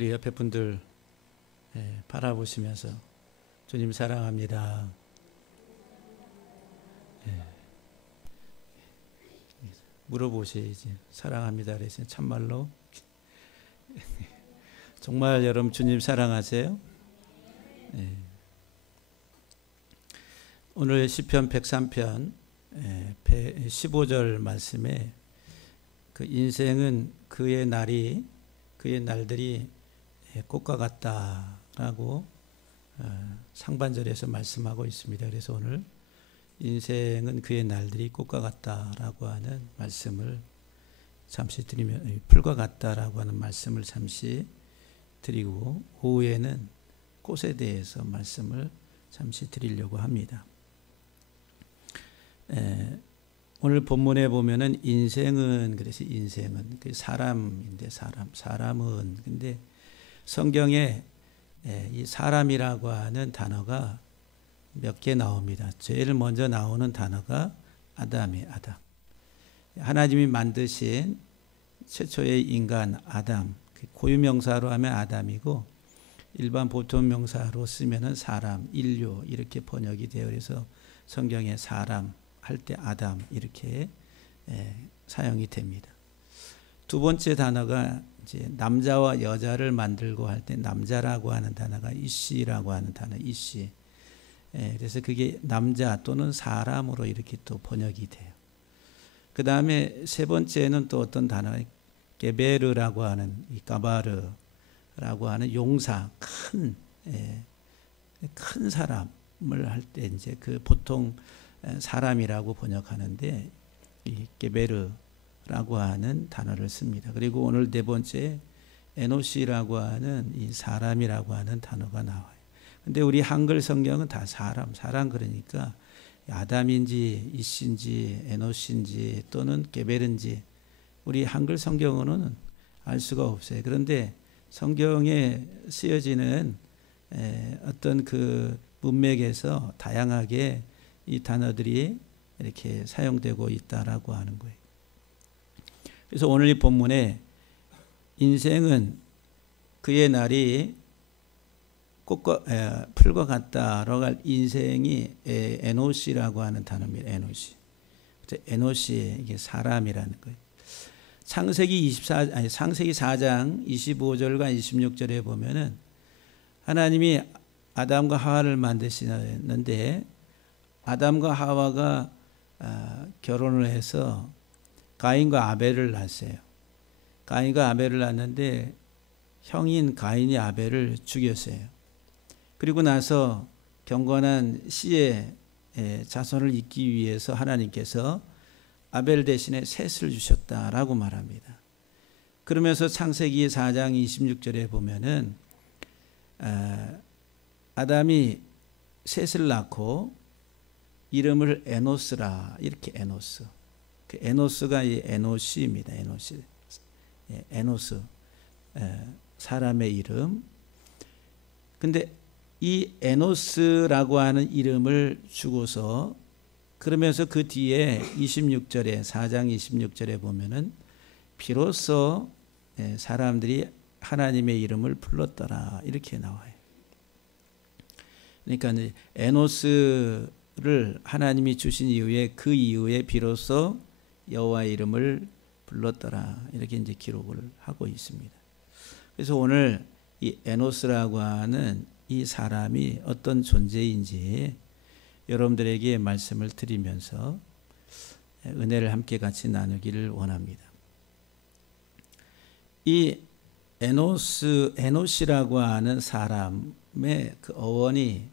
우리 옆에 분들 바라보시면서 주님 사랑합니다. 물어보시지. 사랑합니다. 그래서 참말로 정말 여러분 주님 사랑하세요? 네. 오늘 시편 103편 15절 말씀에 그 인생은 그의 날들이 꽃과 같다라고 상반절에서 말씀하고 있습니다. 그래서 오늘 인생은 그의 날들이 꽃과 같다라고 하는 말씀을 잠시 드리면, 풀과 같다라고 하는 말씀을 잠시 드리고, 오후에는 꽃에 대해서 말씀을 잠시 드리려고 합니다. 오늘 본문에 보면은 그래서 인생은 그 사람인데, 사람은 근데 성경에 이 사람이라고 하는 단어가 몇 개 나옵니다. 제일 먼저 나오는 단어가 아담이에요. 아담. 하나님이 만드신 최초의 인간 아담. 고유명사로 하면 아담이고, 일반 보통 명사로 쓰면은 사람, 인류 이렇게 번역이 돼요. 그래서 성경에 사람 할 때 아담 이렇게 사용이 됩니다. 두 번째 단어가 이제 남자와 여자를 만들고 할 때 남자라고 하는 단어가 이씨라고 하는 단어, 이씨. 그래서 그게 남자 또는 사람으로 이렇게 또 번역이 돼요. 그 다음에 세 번째는 또 어떤 단어가 게베르라고 하는, 이 가바르라고 하는 용사, 큰 사람을 할 때 이제 그 보통 사람이라고 번역하는데, 이 게베르라고 하는 단어를 씁니다. 그리고 오늘 네 번째 에노시라고 하는 이 사람이라고 하는 단어가 나와요. 근데 우리 한글 성경은 다 사람 그러니까 아담인지 이씨인지 에노시인지 또는 게베르인지 우리 한글 성경으로는 알 수가 없어요. 그런데 성경에 쓰여지는 어떤 그 문맥에서 다양하게 이 단어들이 이렇게 사용되고 있다라고 하는 거예요. 그래서 오늘 이 본문에 인생은 그의 날이 풀과 같다라고 할 인생이 에노시라고 하는 단어입니다. 에노시. 에노시, 이게 사람이라는 거예요. 창세기 4장 25절과 26절에 보면은 하나님이 아담과 하와를 만드시는데, 아담과 하와가 결혼을 해서 가인과 아벨을 낳았어요. 가인과 아벨을 낳았는데 형인 가인이 아벨을 죽였어요. 그리고 나서 경건한 씨의 자손을 잇기 위해서 하나님께서 아벨 대신에 셋을 주셨다라고 말합니다. 그러면서 창세기 4장 26절에 보면은 아담이 셋을 낳고 이름을 에노스라, 이렇게 에노스. 그 에노스가 이 에노시입니다. 에노시. 에노스. 사람의 이름. 근데 이 에노스라고 하는 이름을 주고서, 그러면서 그 뒤에 26절에, 4장 26절에 보면은 비로소 사람들이 하나님의 이름을 불렀더라, 이렇게 나와요. 그러니까 에노스를 하나님이 주신 이후에, 그 이후에 비로소 여호와의 이름을 불렀더라, 이렇게 이제 기록을 하고 있습니다. 그래서 오늘 이 에노스라고 하는 이 사람이 어떤 존재인지 여러분들에게 말씀을 드리면서 은혜를 함께 같이 나누기를 원합니다. 이 에노시라고 하는 사람의 그 어원이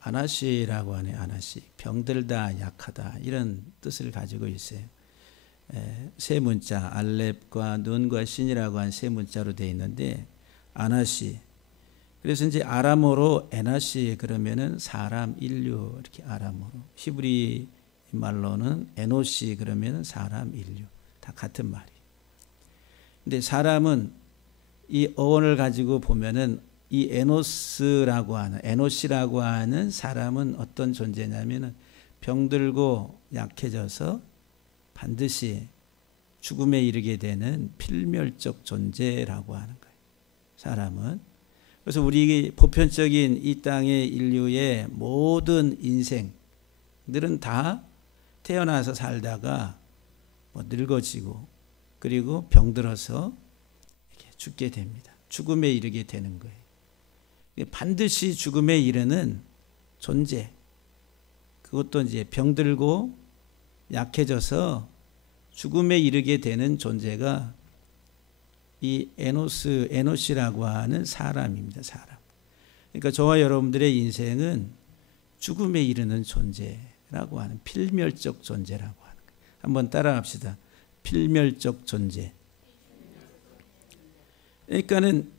아나시라고 하네. 아나시, 병들다, 약하다, 이런 뜻을 가지고 있어요. 세 문자, 알렙과 눈과 신이라고 한 세 문자로 되어 있는데, 아나시. 그래서 이제 아람어로 에나시 그러면은 사람, 인류, 이렇게 아람어로. 히브리 말로는 에노시 그러면은 사람, 인류. 다 같은 말이에요. 근데 사람은 이 어원을 가지고 보면은 이 에노시라고 하는 사람은 어떤 존재냐면은 병들고 약해져서 반드시 죽음에 이르게 되는 필멸적 존재라고 하는 거예요. 사람은. 그래서 우리 보편적인 이 땅의 인류의 모든 인생들은 다 태어나서 살다가 뭐 늙어지고 그리고 병들어서 이렇게 죽게 됩니다. 죽음에 이르게 되는 거예요. 반드시 죽음에 이르는 존재, 그것도 이제 병들고 약해져서 죽음에 이르게 되는 존재가 이 에노시라고 하는 사람입니다. 사람. 그러니까 저와 여러분들의 인생은 죽음에 이르는 존재라고 하는 필멸적 존재라고 하는 거예요. 한번 따라합시다. 필멸적 존재. 그러니까는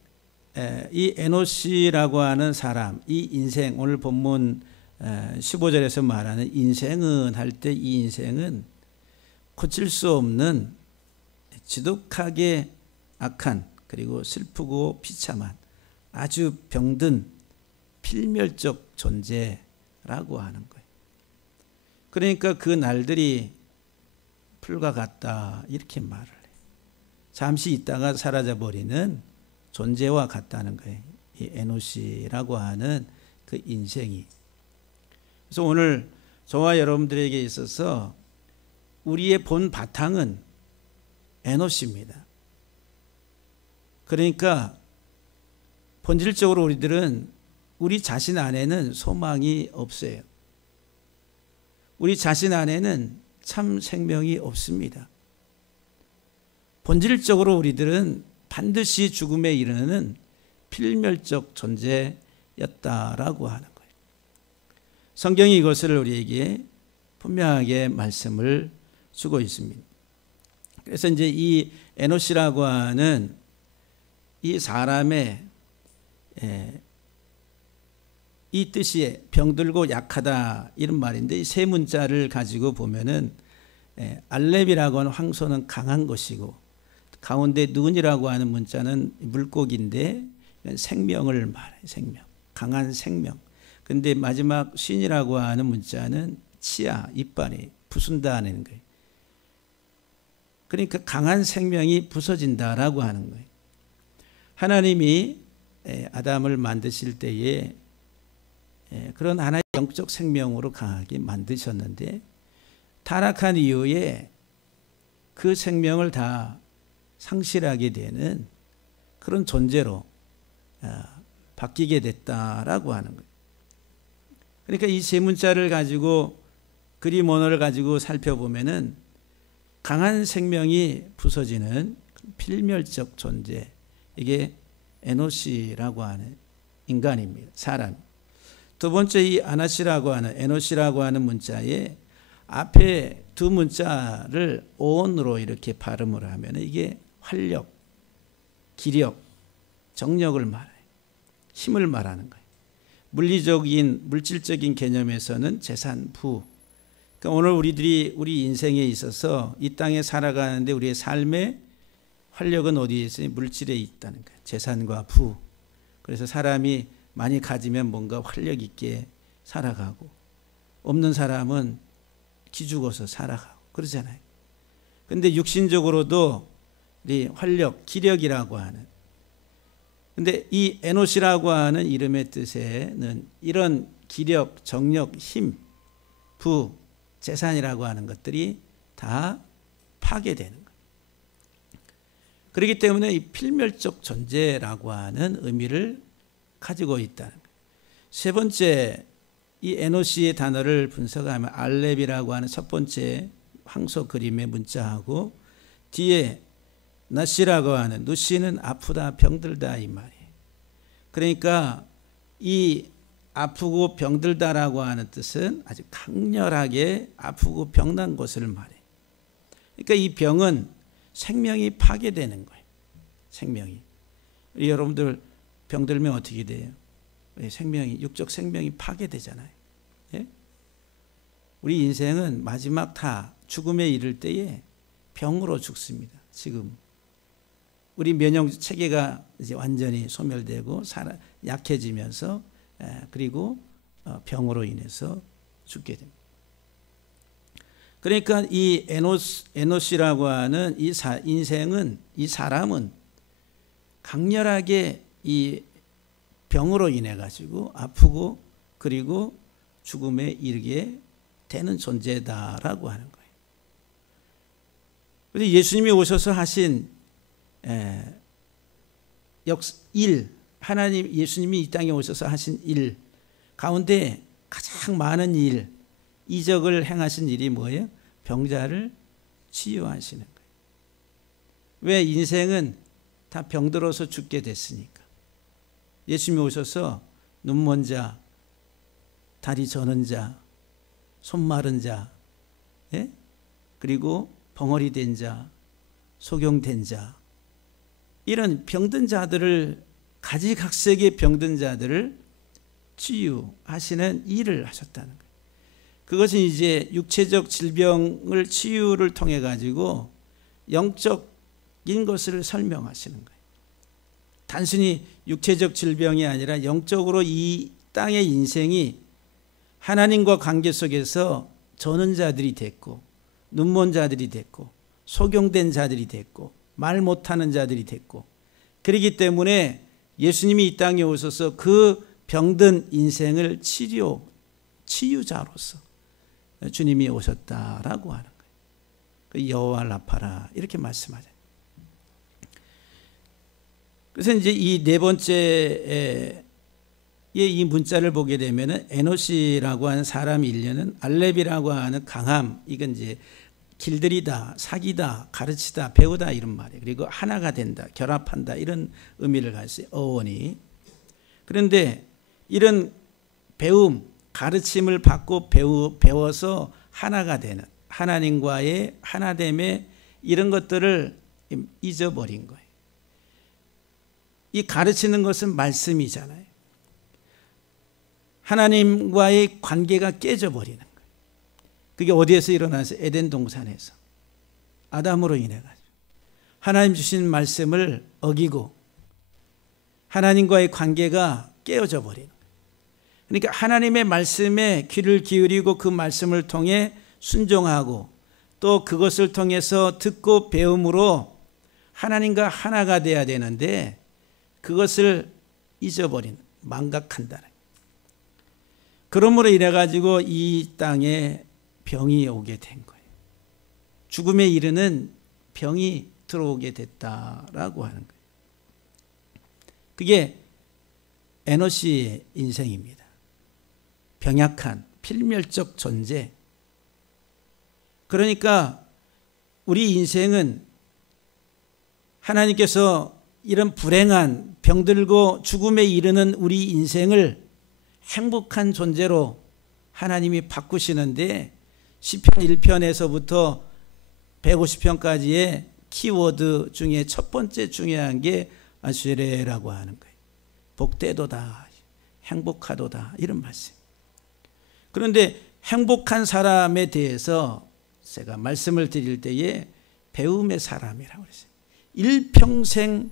이 에노시라고 하는 사람, 이 인생, 오늘 본문 15절에서 말하는 인생은 할 때 이 인생은 고칠 수 없는 지독하게 악한, 그리고 슬프고 비참한 아주 병든 필멸적 존재라고 하는 거예요. 그러니까 그 날들이 풀과 같다 이렇게 말을 해요. 잠시 있다가 사라져버리는 존재와 같다는 거예요. 이 에노시라고 하는 그 인생이. 그래서 오늘 저와 여러분들에게 있어서 우리의 본 바탕은 에노시입니다. 그러니까 본질적으로 우리들은 우리 자신 안에는 소망이 없어요. 우리 자신 안에는 참 생명이 없습니다. 본질적으로 우리들은 반드시 죽음에 이르는 필멸적 존재였다라고 하는 거예요. 성경이 이것을 우리에게 분명하게 말씀을 주고 있습니다. 그래서 이제 이 에노시라고 하는 이 사람의 이 뜻이 병들고 약하다 이런 말인데, 이 세 문자를 가지고 보면은 알렙이라고 하는 황소는 강한 것이고, 가운데 눈이라고 하는 문자는 물고기인데 생명을 말해요. 생명, 강한 생명. 근데 마지막 쉰이라고 하는 문자는 치아, 이빨이 부순다는 거예요. 그러니까 강한 생명이 부서진다라고 하는 거예요. 하나님이 아담을 만드실 때에 그런 하나의 영적 생명으로 강하게 만드셨는데, 타락한 이후에 그 생명을 다 상실하게 되는 그런 존재로 바뀌게 됐다라고 하는 거예요. 그러니까 이 세 문자를 가지고, 그림 언어를 가지고 살펴보면은 강한 생명이 부서지는 필멸적 존재, 이게 에노시라고 하는 인간입니다. 사람. 두 번째, 이 아나시라고 하는, 에노시라고 하는 문자에 앞에 두 문자를 온으로 이렇게 발음을 하면 이게 활력, 기력, 정력을 말해요. 힘을 말하는 거예요. 물리적인, 물질적인 개념에서는 재산, 부. 그러니까 오늘 우리 인생에 있어서 이 땅에 살아가는데 우리의 삶의 활력은 어디에 있어요? 물질에 있다는 거예요. 재산과 부. 그래서 사람이 많이 가지면 뭔가 활력 있게 살아가고, 없는 사람은 기죽어서 살아가고 그러잖아요. 근데 육신적으로도 이 활력, 기력이라고 하는, 근데 이 에노시라고 하는 이름의 뜻에는 이런 기력, 정력, 힘, 부, 재산이라고 하는 것들이 다 파괴되는 거예요. 그렇기 때문에 이 필멸적 존재라고 하는 의미를 가지고 있다는 거예요. 세 번째, 이 에노시의 단어를 분석하면 알렙이라고 하는 첫 번째 황소 그림의 문자하고 뒤에 나시라고 하는, 누시는 아프다, 병들다 이 말이에요. 그러니까 이 아프고 병들다라고 하는 뜻은 아주 강렬하게 아프고 병난 것을 말해요. 그러니까 이 병은 생명이 파괴되는 거예요. 생명이. 여러분들 병들면 어떻게 돼요? 생명이, 육적 생명이 파괴되잖아요. 예? 우리 인생은 마지막 다 죽음에 이를 때에 병으로 죽습니다. 지금 우리 면역 체계가 이제 완전히 소멸되고 약해지면서, 그리고 병으로 인해서 죽게 됩니다. 그러니까 이 에노시라고 하는 이 인생은, 이 사람은 강렬하게 이 병으로 인해 가지고 아프고 그리고 죽음에 이르게 되는 존재다라고 하는 거예요. 그래서 예수님이 오셔서 하신 일, 하나님 예수님이 이 땅에 오셔서 하신 일 가운데 가장 많은 일, 이적을 행하신 일이 뭐예요? 병자를 치유하시는 거예요. 왜? 인생은 다 병들어서 죽게 됐으니까. 예수님이 오셔서 눈먼 자, 다리 저는 자, 손 마른 자, 예? 그리고 벙어리 된 자, 소경된 자, 이런 병든 자들을, 가지각색의 병든 자들을 치유하시는 일을 하셨다는 거예요. 그것은 이제 육체적 질병을 치유를 통해 가지고 영적인 것을 설명하시는 거예요. 단순히 육체적 질병이 아니라 영적으로 이 땅의 인생이 하나님과 관계 속에서 저는 자들이 됐고, 눈먼 자들이 됐고, 소경된 자들이 됐고, 말 못하는 자들이 됐고, 그렇기 때문에 예수님이 이 땅에 오셔서 그 병든 인생을 치유자로서 주님이 오셨다라고 하는 거예요. 그 여호와 라파라 이렇게 말씀하죠. 그래서 이제 이 네 번째의 이 문자를 보게 되면은 에노시라고 하는 사람 일련은 알렙이라고 하는 강함, 이건 이제 길들이다, 사귀다, 가르치다, 배우다 이런 말이에요. 그리고 하나가 된다, 결합한다 이런 의미를 가졌어요. 어원이. 그런데 이런 배움, 가르침을 받고 배워서 하나가 되는 하나님과의 하나됨의 이런 것들을 잊어버린 거예요. 이 가르치는 것은 말씀이잖아요. 하나님과의 관계가 깨져버리는 거예요. 그게 어디에서 일어나서 에덴 동산에서 아담으로 인해 가지고 하나님 주신 말씀을 어기고 하나님과의 관계가 깨어져 버리는 거예요. 그러니까 하나님의 말씀에 귀를 기울이고 그 말씀을 통해 순종하고 또 그것을 통해서 듣고 배움으로 하나님과 하나가 돼야 되는데 그것을 잊어버리는, 망각한다는 거예요. 그러므로 인해 가지고 이 땅에 병이 오게 된 거예요. 죽음에 이르는 병이 들어오게 됐다라고 하는 거예요. 그게 에노시의 인생입니다. 병약한 필멸적 존재. 그러니까 우리 인생은 하나님께서 이런 불행한 병들고 죽음에 이르는 우리 인생을 행복한 존재로 하나님이 바꾸시는데 시편 1편에서부터 150편까지의 키워드 중에 첫 번째 중요한 게 아슈레라고 하는 거예요. 복되도다, 행복하도다 이런 말씀. 그런데 행복한 사람에 대해서 제가 말씀을 드릴 때에 배움의 사람이라고 그랬어요. 일평생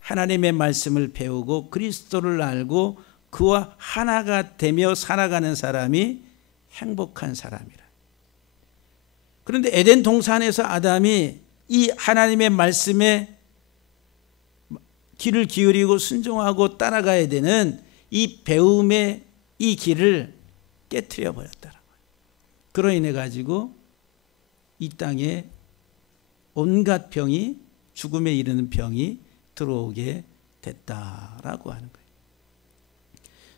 하나님의 말씀을 배우고 그리스도를 알고 그와 하나가 되며 살아가는 사람이 행복한 사람이라. 그런데 에덴 동산에서 아담이 이 하나님의 말씀에 귀를 기울이고 순종하고 따라가야 되는 이 배움의 이 길을 깨트려 버렸다는 거예요. 그로 인해 가지고 이 땅에 온갖 병이, 죽음에 이르는 병이 들어오게 됐다라고 하는 거예요.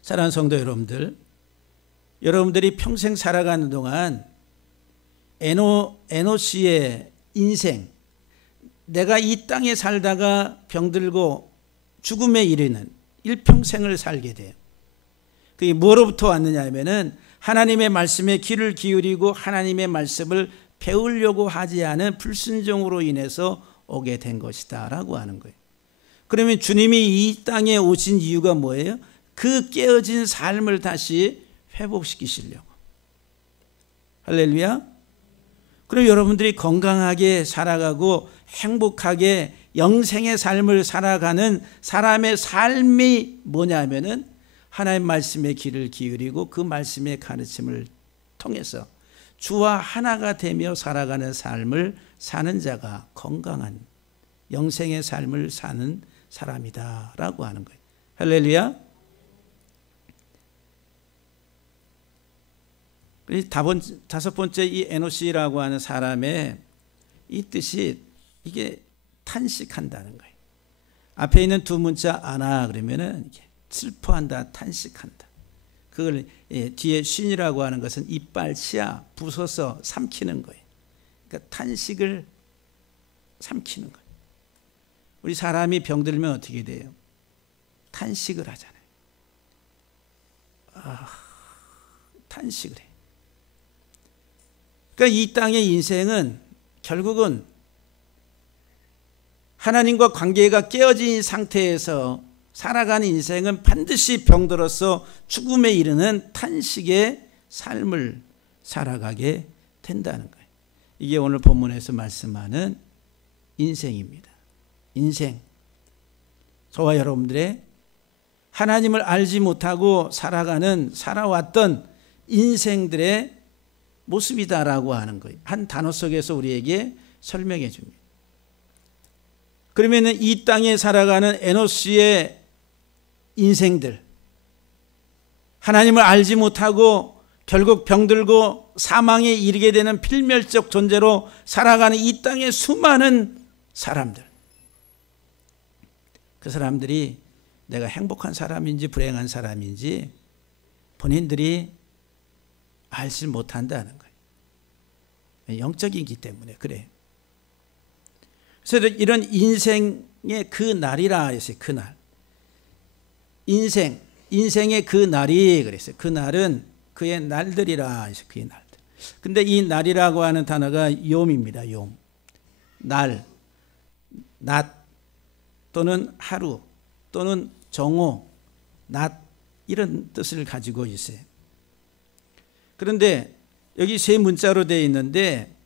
사랑하는 성도 여러분들, 여러분들이 평생 살아가는 동안 에노시의 인생, 내가 이 땅에 살다가 병들고 죽음에 이르는 일평생을 살게 돼요. 그게 뭐로부터 왔느냐 하면은 하나님의 말씀에 귀를 기울이고 하나님의 말씀을 배우려고 하지 않은 불순종으로 인해서 오게 된 것이다 라고 하는 거예요. 그러면 주님이 이 땅에 오신 이유가 뭐예요? 그 깨어진 삶을 다시 회복시키시려고. 할렐루야. 그럼 여러분들이 건강하게 살아가고 행복하게 영생의 삶을 살아가는 사람의 삶이 뭐냐면은 하나님 말씀에 귀를 기울이고 그 말씀의 가르침을 통해서 주와 하나가 되며 살아가는 삶을 사는 자가 건강한 영생의 삶을 사는 사람이다 라고 하는 거예요. 할렐루야. 다섯 번째 이 에노시라고 하는 사람의 이 뜻이 이게 탄식한다는 거예요. 앞에 있는 두 문자 아나 그러면은 이게 슬퍼한다, 탄식한다. 그걸 뒤에 쉰이라고 하는 것은 이빨, 치아 부숴서 삼키는 거예요. 그러니까 탄식을 삼키는 거예요. 우리 사람이 병들면 어떻게 돼요? 탄식을 하잖아요. 탄식을 해. 그러니까 이 땅의 인생은 결국은 하나님과 관계가 깨어진 상태에서 살아가는 인생은 반드시 병들어서 죽음에 이르는 탄식의 삶을 살아가게 된다는 거예요. 이게 오늘 본문에서 말씀하는 인생입니다. 인생. 저와 여러분들의 하나님을 알지 못하고 살아왔던 인생들의 모습이다라고 하는 거예요. 한 단어 속에서 우리에게 설명해 줍니다. 그러면 이 땅에 살아가는 에노스의 인생들, 하나님을 알지 못하고 결국 병들고 사망에 이르게 되는 필멸적 존재로 살아가는 이 땅의 수많은 사람들, 그 사람들이 내가 행복한 사람인지 불행한 사람인지 본인들이 알지 못한다는 거예요. 영적이기 때문에 그래요. 그래서 이런 인생의 그 날이라 했어요. 그 날. 인생의 그 날이 그랬어요. 그 날은 그의 날들이라 했어요. 그의 날들. 근데 이 날이라고 하는 단어가 욤입니다. 욤. 날, 낮 또는 하루 또는 정오, 낮 이런 뜻을 가지고 있어요. 그런데 여기 세 문자로 되어 있는데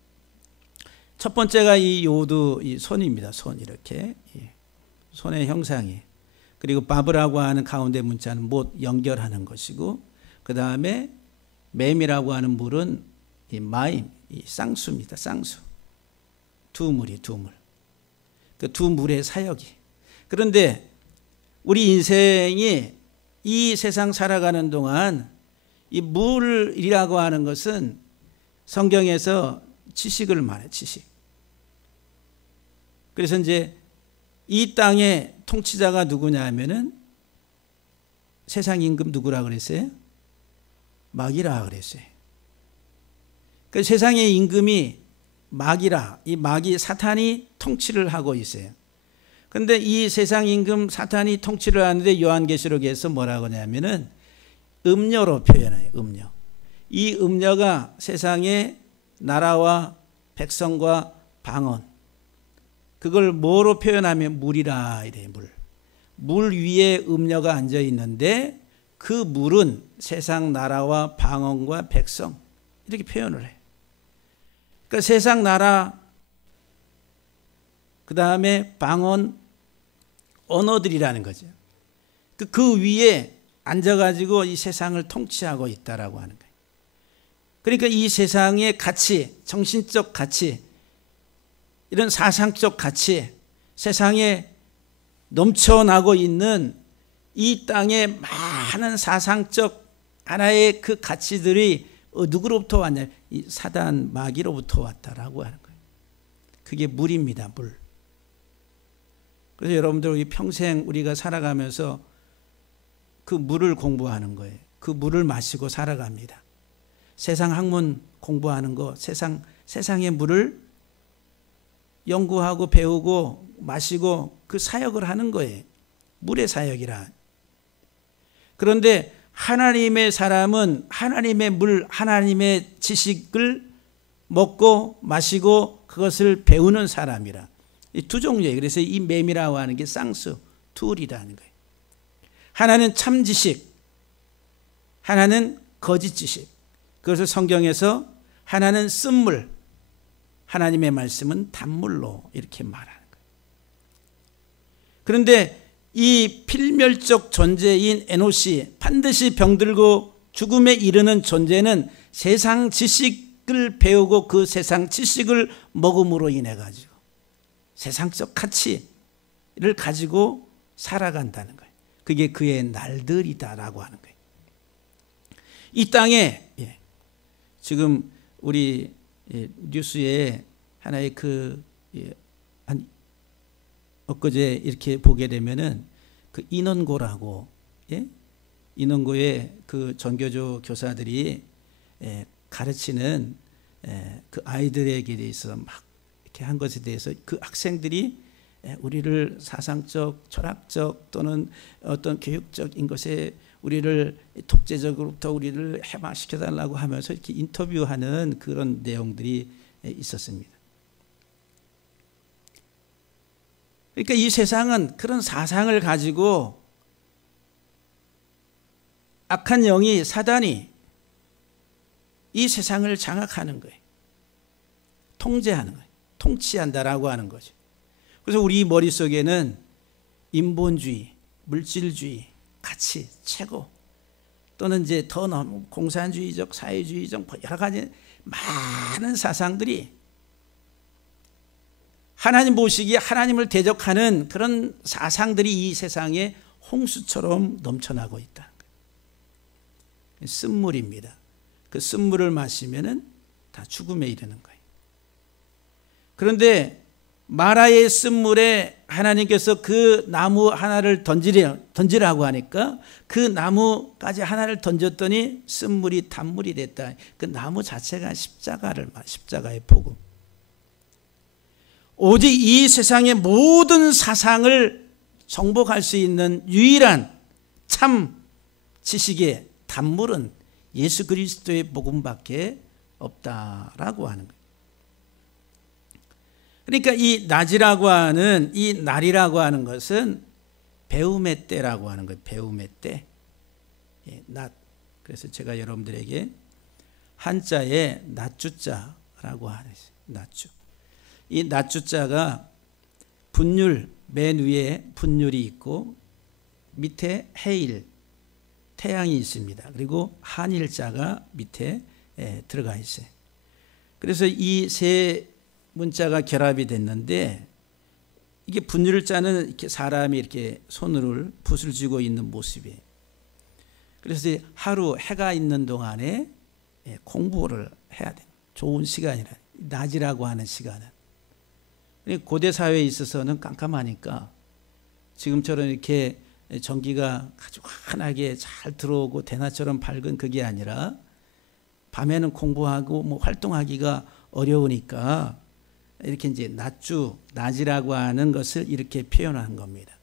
첫 번째가 이 요드, 이 손입니다. 손 이렇게 손의 형상이. 그리고 바브라고 하는 가운데 문자는 못 연결하는 것이고, 그 다음에 맴이라고 하는 물은 이 마임, 이 쌍수입니다. 쌍수. 두 물이 두 물. 그 두 물의 사역이. 그런데 우리 인생이 이 세상 살아가는 동안 이 물이라고 하는 것은 성경에서 지식을 말해, 지식. 그래서 이제 이 땅의 통치자가 누구냐 하면은 세상 임금 누구라 그랬어요? 마귀라 그랬어요. 그 세상의 임금이 마귀라, 이 마귀 사탄이 통치를 하고 있어요. 그런데 이 세상 임금 사탄이 통치를 하는데 요한계시록에서 뭐라고 하냐면은 음녀로 표현해요. 음녀. 이 음녀가 세상의 나라와 백성과 방언, 그걸 뭐로 표현하면 물이라 이래요. 물 위에 음녀가 앉아 있는데 그 물은 세상 나라와 방언과 백성 이렇게 표현을 해요. 그러니까 세상 나라, 그 다음에 방언, 언어들이라는 거죠. 그 위에 앉아가지고 이 세상을 통치하고 있다라고 하는 거예요. 그러니까 이 세상의 가치, 정신적 가치, 이런 사상적 가치, 세상에 넘쳐나고 있는 이 땅의 많은 사상적 하나의 그 가치들이 누구로부터 왔냐? 이 사단 마귀로부터 왔다라고 하는 거예요. 그게 물입니다. 물. 그래서 여러분들 평생 우리가 살아가면서 그 물을 공부하는 거예요. 그 물을 마시고 살아갑니다. 세상 학문 공부하는 거, 세상의 물을 연구하고 배우고 마시고 그 사역을 하는 거예요. 물의 사역이라. 그런데 하나님의 사람은 하나님의 물, 하나님의 지식을 먹고 마시고 그것을 배우는 사람이라. 이 두 종류예요. 그래서 이 맴이라고 하는 게 쌍수, 둘이라는 거예요. 하나는 참 지식, 하나는 거짓 지식. 그것을 성경에서 하나는 쓴물, 하나님의 말씀은 단물로 이렇게 말하는 거예요. 그런데 이 필멸적 존재인 에노시, 반드시 병들고 죽음에 이르는 존재는 세상 지식을 배우고 그 세상 지식을 먹음으로 인해 가지고 세상적 가치를 가지고 살아간다는 거예요. 그게 그의 날들이다라고 하는 거예요. 이 땅에 지금 우리 뉴스에 하나의 한 엊그제 이렇게 보게 되면은 그 인원고라고, 인원고에 그 전교조 교사들이 가르치는 그 아이들에게 대해서 막 이렇게 한 것에 대해서 그 학생들이 우리를 사상적, 철학적 또는 어떤 교육적인 것에 우리를 독재적으로부터 우리를 해방시켜 달라고 하면서 이렇게 인터뷰하는 그런 내용들이 있었습니다. 그러니까 이 세상은 그런 사상을 가지고 악한 영이, 사단이 이 세상을 장악하는 거예요. 통제하는 거예요. 통치한다라고 하는 거죠. 그래서 우리 머릿속에는 인본주의, 물질주의, 가치, 최고, 또는 이제 더 너무 공산주의적, 사회주의적 여러 가지 많은 사상들이 하나님 모시기에 하나님을 대적하는 그런 사상들이 이 세상에 홍수처럼 넘쳐나고 있다. 쓴물입니다. 그 쓴물을 마시면은 다 죽음에 이르는 거예요. 그런데 마라의 쓴물에 하나님께서 그 나무 하나를 던지라고 하니까 그 나무까지 하나를 던졌더니 쓴물이 단물이 됐다. 그 나무 자체가 십자가의 복음. 오직 이 세상의 모든 사상을 정복할 수 있는 유일한 참 지식의 단물은 예수 그리스도의 복음밖에 없다라고 하는 거예요. 그러니까 이 낮이라고 하는, 이 날이라고 하는 것은 배움의 때라고 하는 거예요. 배움의 때. 낮. 그래서 제가 여러분들에게 한자에 낮주자라고 하는 낮주. 이 낮주자가 분율, 맨 위에 분율이 있고 밑에 해일, 태양이 있습니다. 그리고 한일자가 밑에 들어가 있어요. 그래서 이 세 문자가 결합이 됐는데, 이게 분율자는 이렇게 사람이 이렇게 손을 붓을 쥐고 있는 모습이에요. 그래서 하루 해가 있는 동안에 공부를 해야 돼요. 좋은 시간이라, 낮이라고 하는 시간은. 고대 사회에 있어서는 깜깜하니까 지금처럼 이렇게 전기가 아주 환하게 잘 들어오고 대낮처럼 밝은 그게 아니라 밤에는 공부하고 뭐 활동하기가 어려우니까 이렇게 이제 낮이라고 하는 것을 이렇게 표현한 겁니다.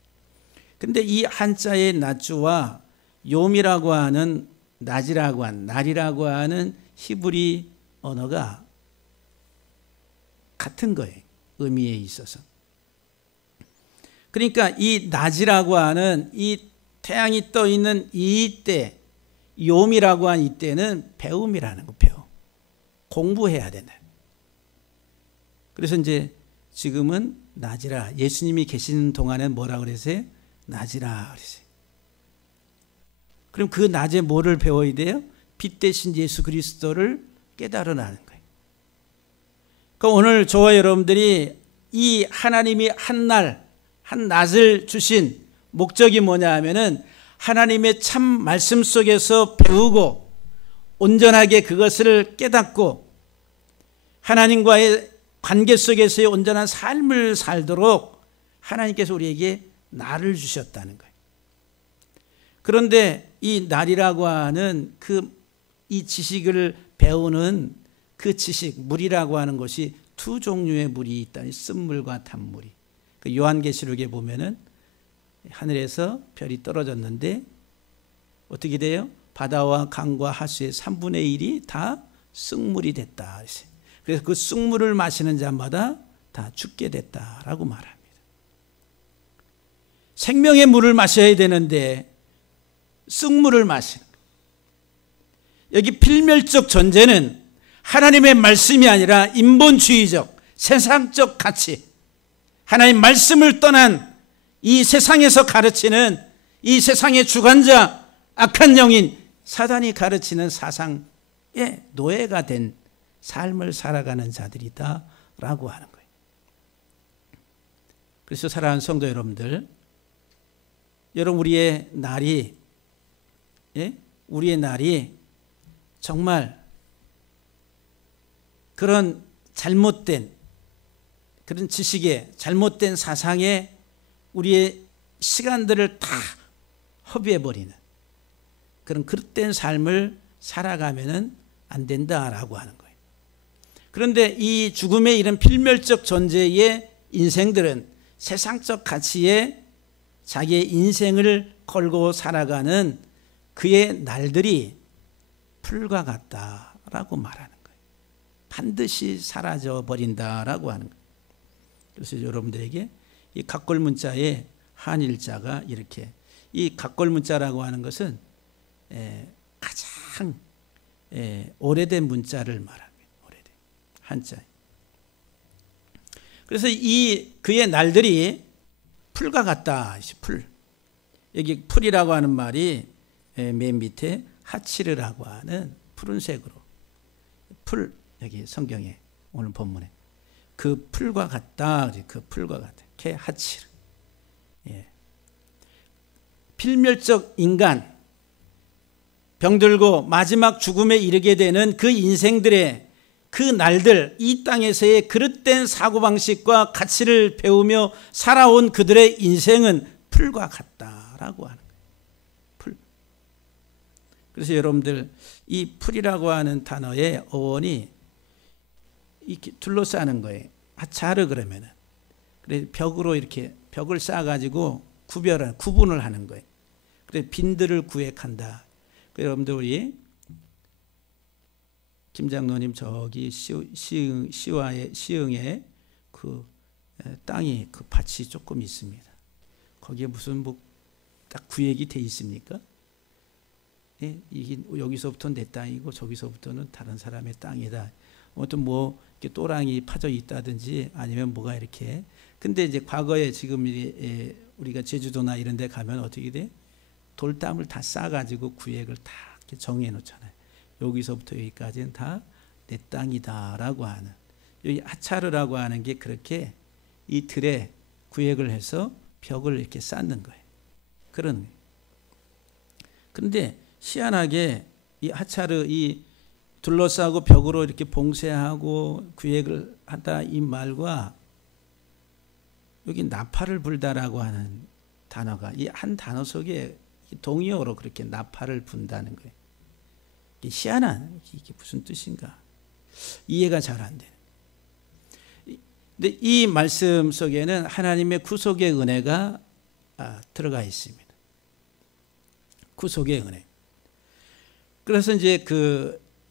근데 이 한자의 낮주와 욤이라고 하는 낮이라고 하는, 날이라고 하는 히브리 언어가 같은 거예요. 의미에 있어서. 그러니까 이 낮이라고 하는 이 태양이 떠 있는 이때, 욤이라고 하는 이때는 배움이라는 거, 배움. 공부해야 된다. 그래서 이제 지금은 낮이라, 예수님이 계시는 동안에 뭐라 그랬어요? 낮이라 그랬어요. 그럼 그 낮에 뭐를 배워야 돼요? 빛 대신 예수 그리스도를 깨달으라는 거예요. 그럼 오늘 저와 여러분들이 이 하나님이 한 날, 한 낮을 주신 목적이 뭐냐 하면은 하나님의 참 말씀 속에서 배우고 온전하게 그것을 깨닫고 하나님과의 관계 속에서의 온전한 삶을 살도록 하나님께서 우리에게 날을 주셨다는 거예요. 그런데 이 날이라고 하는 이 지식을 배우는 그 지식, 물이라고 하는 것이 두 종류의 물이 있다. 쓴물과 단물이. 그 요한계시록에 보면은 하늘에서 별이 떨어졌는데 어떻게 돼요? 바다와 강과 하수의 3분의 1이 다 쑥물이 됐다. 그래서 그 쑥물을 마시는 자마다 다 죽게 됐다라고 말합니다. 생명의 물을 마셔야 되는데 쑥물을 마시는 거예요. 여기 필멸적 존재는 하나님의 말씀이 아니라 인본주의적, 세상적 가치, 하나님 말씀을 떠난 이 세상에서 가르치는 이 세상의 주관자, 악한 영인 사단이 가르치는 사상의 노예가 된 삶을 살아가는 자들이다라고 하는 거예요. 그래서 사랑하는 성도 여러분들, 여러분 우리의 날이 우리의 날이 정말 그런 잘못된 그런 지식에 잘못된 사상에 우리의 시간들을 다 허비해버리는 그런 그릇된 삶을 살아가면은 안 된다라고 하는 거예요. 그런데 이 죽음의 이런 필멸적 존재의 인생들은 세상적 가치에 자기의 인생을 걸고 살아가는 그의 날들이 풀과 같다라고 말하는 거예요. 반드시 사라져 버린다라고 하는 거예요. 그래서 여러분들에게 이 각골문자의 한일자가 이렇게, 이 각골문자라고 하는 것은 가장 오래된 문자를 말합니다. 오래된 한자. 그래서 이 그의 날들이 풀과 같다. 풀. 여기 풀이라고 하는 말이 맨 밑에 하치르라고 하는 푸른색으로 풀, 여기 성경에 오늘 본문에 그 풀과 같다. 그 풀과 같다. 개 하치르. 필멸적 인간, 병들고 마지막 죽음에 이르게 되는 그 인생들의 그 날들, 이 땅에서의 그릇된 사고방식과 가치를 배우며 살아온 그들의 인생은 풀과 같다라고 하는 거예요. 풀. 그래서 여러분들 이 풀이라고 하는 단어의 어원이 이렇게 둘러싸는 거예요. 하차르 그러면은. 그래서 벽으로 이렇게 벽을 쌓아가지고 구분을 하는 거예요. 그래서 빈들을 구획한다. 여러분들 우리 김장로님 저기 시흥에 그 땅이 그 밭이 조금 있습니다. 거기에 무슨 뭐 딱 구획이 돼 있습니까? 이게 여기서부터 내 땅이고 저기서부터는 다른 사람의 땅이다. 아무튼 뭐 이렇게 또랑이 파져 있다든지 아니면 뭐가 이렇게. 근데 이제 과거에 지금 우리가 제주도나 이런 데 가면 어떻게 돼? 돌담을 다 싸가지고 구획을 다 이렇게 정해 놓잖아요. 여기서부터 여기까지는 다 내 땅이다라고 하는, 여기 하차르라고 하는 게 그렇게 이 들에 구획을 해서 벽을 이렇게 쌓는 거예요. 그런. 그런데 희한하게 이 하차르, 이 둘러싸고 벽으로 이렇게 봉쇄하고 구획을 하다 이 말과 여기 나팔을 불다라고 하는 단어가 이 한 단어 속에 동의어로 그렇게 나팔을 분다는 거예요. 이게 희한한, 이게 무슨 뜻인가? 이해가 잘 안 되는. 근데 이 말씀 속에는 하나님의 구속의 은혜가 들어가 있습니다. 구속의 은혜. 그래서 이제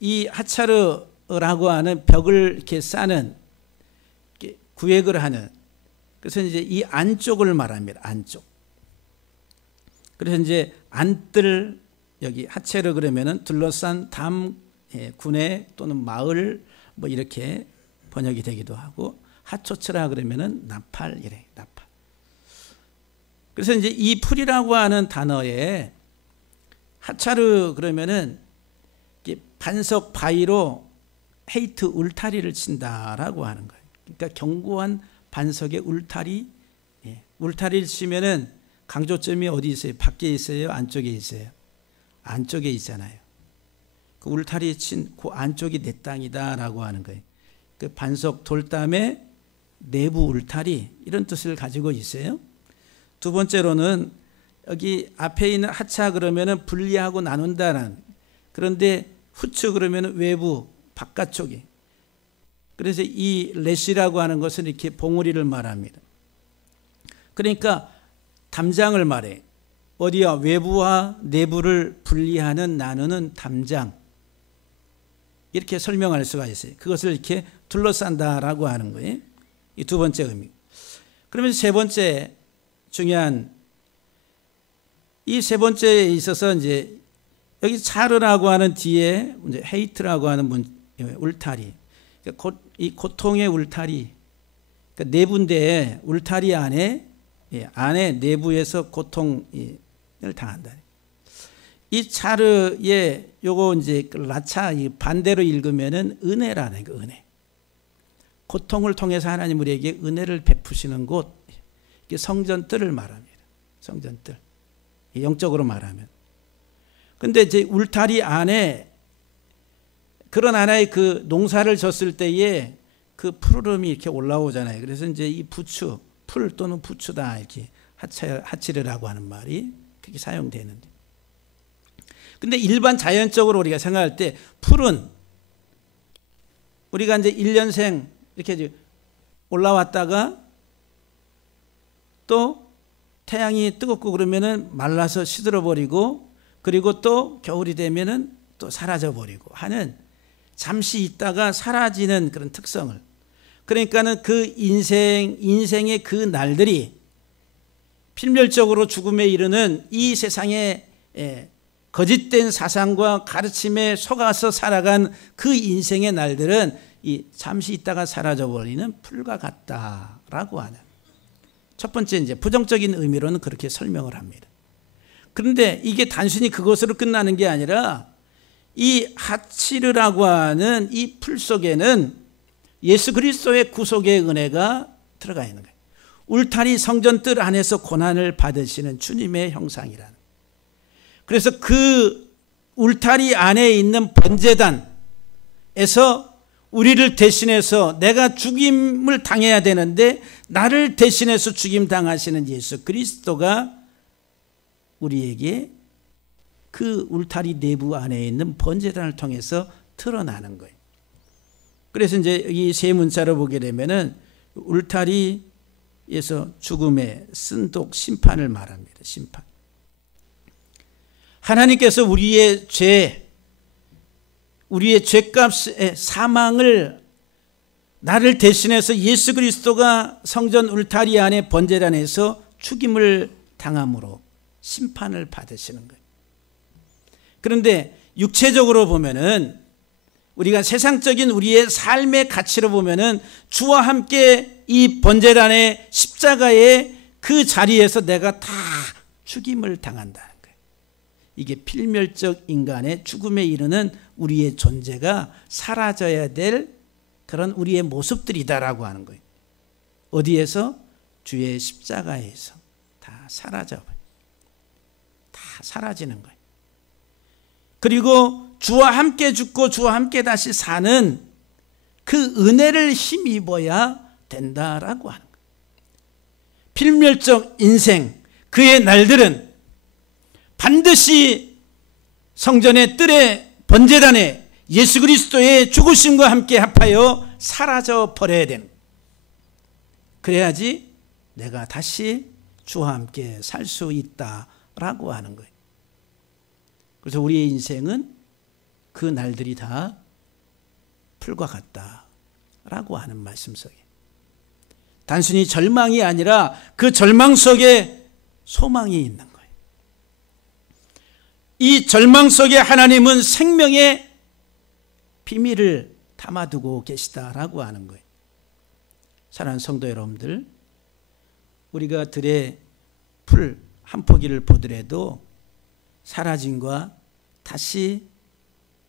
이 하차르라고 하는 벽을 이렇게 쌓는, 구획을 하는, 그래서 이제 이 안쪽을 말합니다. 안쪽. 그래서 이제 안뜰, 여기 하체르 그러면은 둘러싼 담, 군에 또는 마을 뭐 이렇게 번역이 되기도 하고, 하초츠라 그러면은 나팔, 이래 나팔. 그래서 이제 이 풀이라고 하는 단어에 하차르 그러면은 반석 바위로 헤이트 울타리를 친다라고 하는 거예요. 그러니까 견고한 반석의 울타리, 울타리를 치면은 강조점이 어디 있어요? 밖에 있어요? 안쪽에 있어요? 안쪽에 있잖아요. 그 울타리에 친 그 안쪽이 내 땅이다라고 하는 거예요. 그 반석 돌담의 내부 울타리, 이런 뜻을 가지고 있어요. 두 번째로는 여기 앞에 있는 하차 그러면은 분리하고 나눈다라는, 그런데 후추 그러면은 외부 바깥쪽에, 그래서 이 레시라고 하는 것은 이렇게 봉우리를 말합니다. 그러니까 담장을 말해. 어디야? 외부와 내부를 분리하는, 나누는 담장, 이렇게 설명할 수가 있어요. 그것을 이렇게 둘러싼다라고 하는 거예요. 이 두 번째 의미. 그러면 세 번째 중요한, 이 세 번째에 있어서 이제 여기 차르라고 하는 뒤에 이제 헤이트라고 하는 울타리, 그러니까 이 고통의 울타리, 그러니까 내부인데 울타리 안에, 안에 내부에서 고통을 당한다. 이 차르의 요거 이제 라차 반대로 읽으면은 은혜라는 거, 은혜. 고통을 통해서 하나님 우리에게 은혜를 베푸시는 곳, 이게 성전뜰을 말합니다. 성전뜰. 영적으로 말하면. 근데 이제 울타리 안에 그런 하나의 그 농사를 졌을 때에 그 푸르름이 이렇게 올라오잖아요. 그래서 이제 이 부추, 풀 또는 부추다 이렇게 하치르라고 하는 말이 그렇게 사용되는데. 근데 일반 자연적으로 우리가 생각할 때 풀은 우리가 이제 1년생 이렇게 올라왔다가 또 태양이 뜨겁고 그러면은 말라서 시들어 버리고, 그리고 또 겨울이 되면은 또 사라져 버리고 하는, 잠시 있다가 사라지는 그런 특성을, 그러니까는 그 인생의 그 날들이 필멸적으로 죽음에 이르는 이 세상의 거짓된 사상과 가르침에 속아서 살아간 그 인생의 날들은 이 잠시 있다가 사라져 버리는 풀과 같다라고 하는, 첫 번째 이제 부정적인 의미로는 그렇게 설명을 합니다. 그런데 이게 단순히 그것으로 끝나는 게 아니라 이 하치르라고 하는 이 풀 속에는 예수 그리스도의 구속의 은혜가 들어가 있는 거예요. 울타리 성전 뜰 안에서 고난을 받으시는 주님의 형상이라는. 그래서 그 울타리 안에 있는 번제단에서 우리를 대신해서 내가 죽임을 당해야 되는데 나를 대신해서 죽임 당하시는 예수 그리스도가 우리에게 그 울타리 내부 안에 있는 번제단을 통해서 드러나는 거예요. 그래서 이제 이 세 문자로 보게 되면은 울타리에서 죽음의 쓴독 심판을 말합니다. 심판. 하나님께서 우리의 죄값의 사망을 나를 대신해서 예수 그리스도가 성전 울타리 안에 번제단에서 죽임을 당함으로 심판을 받으시는 거예요. 그런데 육체적으로 보면은, 우리가 세상적인 우리의 삶의 가치로 보면은 주와 함께 이 번제단의 십자가의 그 자리에서 내가 다 죽임을 당한다는 거예요. 이게 필멸적 인간의 죽음에 이르는 우리의 존재가 사라져야 될 그런 우리의 모습들이다라고 하는 거예요. 어디에서? 주의 십자가에서 다 사라져버려요. 다 사라지는 거예요. 그리고 주와 함께 죽고 주와 함께 다시 사는 그 은혜를 힘입어야 된다라고 하는 거예요. 필멸적 인생, 그의 날들은 반드시 성전의 뜰에 번제단에 예수 그리스도의 죽으심과 함께 합하여 사라져 버려야 되는 거예요. 그래야지 내가 다시 주와 함께 살 수 있다라고 하는 거예요. 그래서 우리의 인생은 그 날들이 다 풀과 같다라고 하는 말씀 속에, 단순히 절망이 아니라 그 절망 속에 소망이 있는 거예요. 이 절망 속에 하나님은 생명의 비밀을 담아두고 계시다라고 하는 거예요. 사랑하는 성도 여러분들, 우리가 들의 풀 한 포기를 보더라도 사라짐과 다시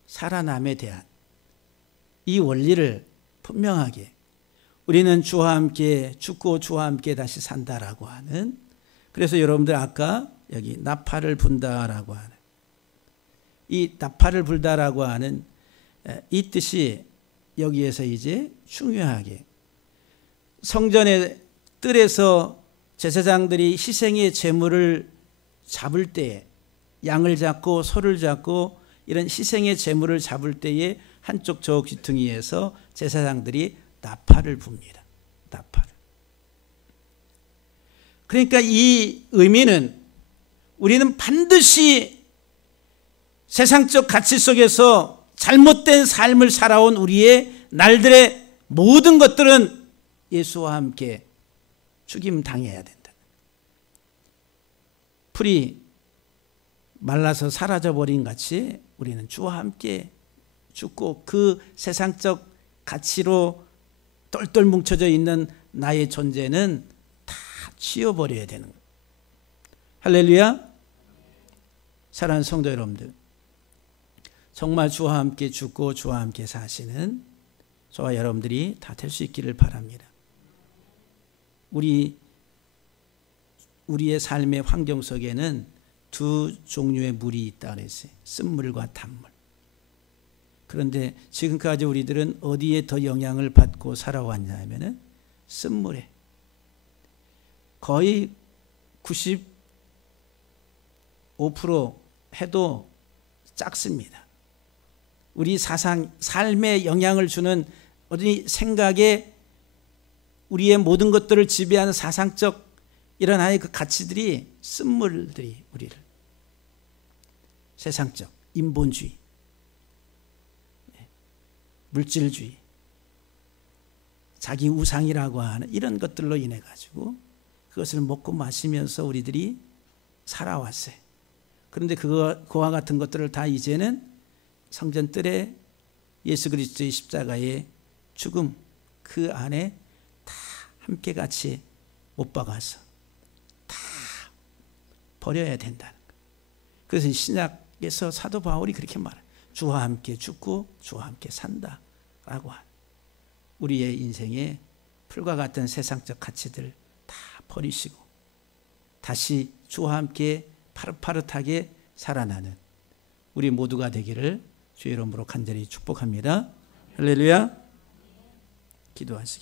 살아남에 대한 이 원리를 분명하게, 우리는 주와 함께 죽고 주와 함께 다시 산다라고 하는, 그래서 여러분들 아까 여기 나팔을 분다라고 하는, 이 나팔을 불다라고 하는 이 뜻이 여기에서 이제 중요하게, 성전의 뜰에서 제사장들이 희생의 제물을 잡을 때에, 양을 잡고 소를 잡고 이런 희생의 제물을 잡을 때에 한쪽 저 귀퉁이에서 제사장들이 나팔을 붑니다. 나팔을. 그러니까 이 의미는 우리는 반드시 세상적 가치 속에서 잘못된 삶을 살아온 우리의 날들의 모든 것들은 예수와 함께 죽임 당해야 된다. 풀이 말라서 사라져버린 같이 우리는 주와 함께 죽고 그 세상적 가치로 똘똘 뭉쳐져 있는 나의 존재는 다 치워버려야 되는 거예요. 할렐루야. 사랑하는 성도 여러분들, 정말 주와 함께 죽고 주와 함께 사시는 저와 여러분들이 다 될 수 있기를 바랍니다. 우리의 삶의 환경 속에는 두 종류의 물이 있다 그랬어요. 쓴물과 단물. 그런데 지금까지 우리들은 어디에 더 영향을 받고 살아왔냐 하면은 쓴물에. 거의 95% 해도 작습니다. 우리 삶에 영향을 주는 어디 생각에 우리의 모든 것들을 지배하는 사상적 이런 하나의 그 가치들이 쓴물들이 우리를 세상적 인본주의, 물질주의, 자기 우상이라고 하는 이런 것들로 인해 가지고 그것을 먹고 마시면서 우리들이 살아왔어요. 그런데 그와 같은 것들을 다 이제는 성전뜰에 예수 그리스도의 십자가의 죽음 그 안에 다 함께 같이 못 박아서 다 버려야 된다는 거예요. 그래서 신약에서 사도 바울이 그렇게 말해요. 주와 함께 죽고 주와 함께 산다라고 하는 우리의 인생에 풀과 같은 세상적 가치들 다 버리시고 다시 주와 함께 파릇파릇하게 살아나는 우리 모두가 되기를 주의 이름으로 간절히 축복합니다. 할렐루야. 기도하시겠습니다.